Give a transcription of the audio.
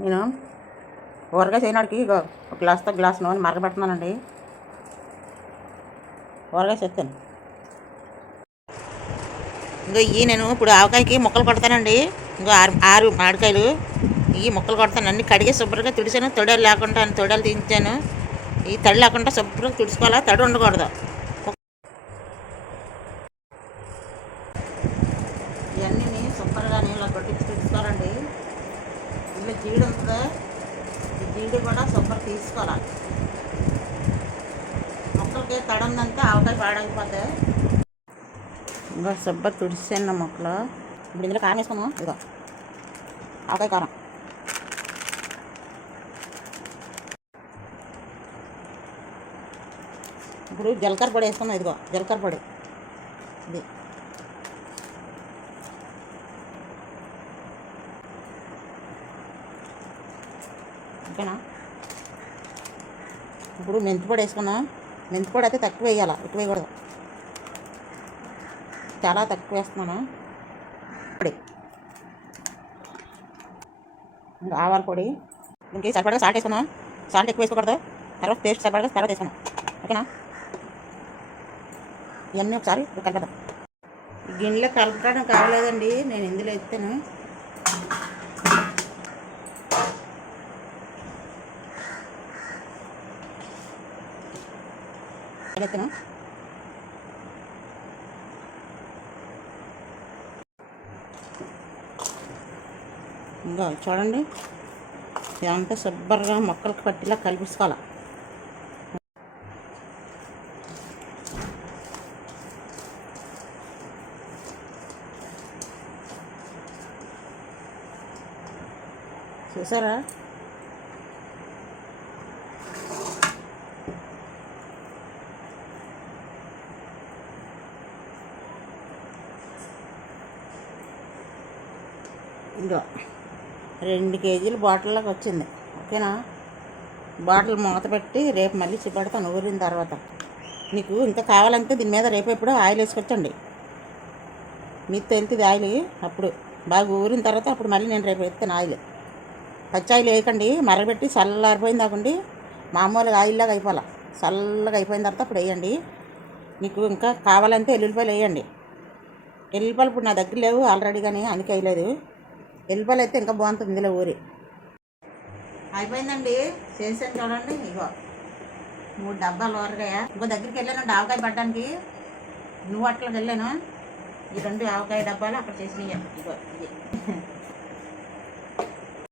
నేను ఊరగాయ చేయడానికి ఇగో ఒక గ్లాస్ నూనె మరగబెడుతున్నానండి. ఊరగాయ చెప్తాను. ఇంకో నేను ఇప్పుడు ఆవకాయకి ముక్కలు కొడతానండి. ఇంకో ఆరు మామిడికాయలు ఈ ముక్కలు కొడతాను. అన్ని కడిగి శుభ్రంగా తుడిచాను. తొడలు లేకుండా తొడలు తీయించాను. ఈ తడి లేకుండా శుభ్రంగా తుడుచుకోవాలా, తడి ఉండకూడదు. ఇవన్నీ శుభ్రంగా నీళ్ళు కొట్టించి తుడుచుకోవాలండి. ఇందులో జీడి ఉంటుందా, ఈ జీడి కూడా శుభ్రం తీసుకోవాలి. మొక్కలకి తడి ఉందంటే ఆవకాయ పాడైపోతే ఇంకా శుభ్రం తుడిచాను మొక్కలు. ఇప్పుడు ఇందులో కారం వేసుకున్నాం. ఇదిగో ఆవకాయ కారం, ఇప్పుడు జీలకర్ర పొడి వేసుకున్నాం. ఇదిగో జీలకర్ర పొడి, ఇది ఓకేనా. ఇప్పుడు మెంతి పొడి వేసుకున్నాం. మెంతి పొడి అయితే తక్కువ వేయాలి, ఎక్కువ వేయకూడదు. చాలా తక్కువ వేస్తున్నాను పొడి. ఇంకా ఆవాల పొడి, ఇంకే సరిపడగా సాల్ట్ వేసుకున్నాం. సాల్ట్ ఎక్కువ వేసుకోకూడదు. తర్వాత టేస్ట్ సరిపడగా తర్వాత వేసుకున్నాం. ఓకేనా. ఇవన్నీ ఒకసారి కలపదాం. గిన్నెలో కలపడం కావలేదండి, నేను ఇందులో ఎత్తాను. ఎత్తాను. ఇంకా చూడండి, ఇదంతా శుభ్రంగా మొక్కలకు పట్టిలా కలిపించుకోవాలి. చూసారా, ఇంకా 2 కేజీలు బాటిల్లోకి వచ్చింది. ఓకేనా. బాటిల్ మూత పెట్టి రేపు మళ్ళీ చూపెడతాను ఊరిన తర్వాత. మీకు ఇంకా కావాలంటే దీని మీద రేపు ఎప్పుడు ఆయిల్ వేసుకొచ్చండి. మీకు తెలుతుంది ఆయిల్. అప్పుడు బాగా ఊరిన తర్వాత అప్పుడు మళ్ళీ నేను రేపు ఎత్తాను ఆయిల్. పచ్చి ఆయిల్ వేయకండి, మరగబెట్టి చల్లారిపోయింది కాకండి. మామూలుగా ఆయిల్లాగా అయిపోవాలి. చల్లగా అయిపోయిన తర్వాత అప్పుడు వేయండి. మీకు ఇంకా కావాలంటే ఎల్లుల్లిపాయలు వేయండి. ఎల్లుల్లిపాయలు ఇప్పుడు నా దగ్గర లేవు ఆల్రెడీగానే, అందుకే వేయలేదు. ఎల్లిపాయలు అయితే ఇంకా బాగుంటుంది ఇందులో ఊరి. అయిపోయిందండి, చేసాను చూడండి. ఇగో 3 డబ్బాలు ఊరగాయ. ఇంకో దగ్గరికి వెళ్ళాను ఆవకాయ పడ్డానికి, నువ్వు అట్లకి వెళ్ళాను. ఈ 2 ఆవకాయ డబ్బాలు అక్కడ చేసినాయి. ఇగో ఇది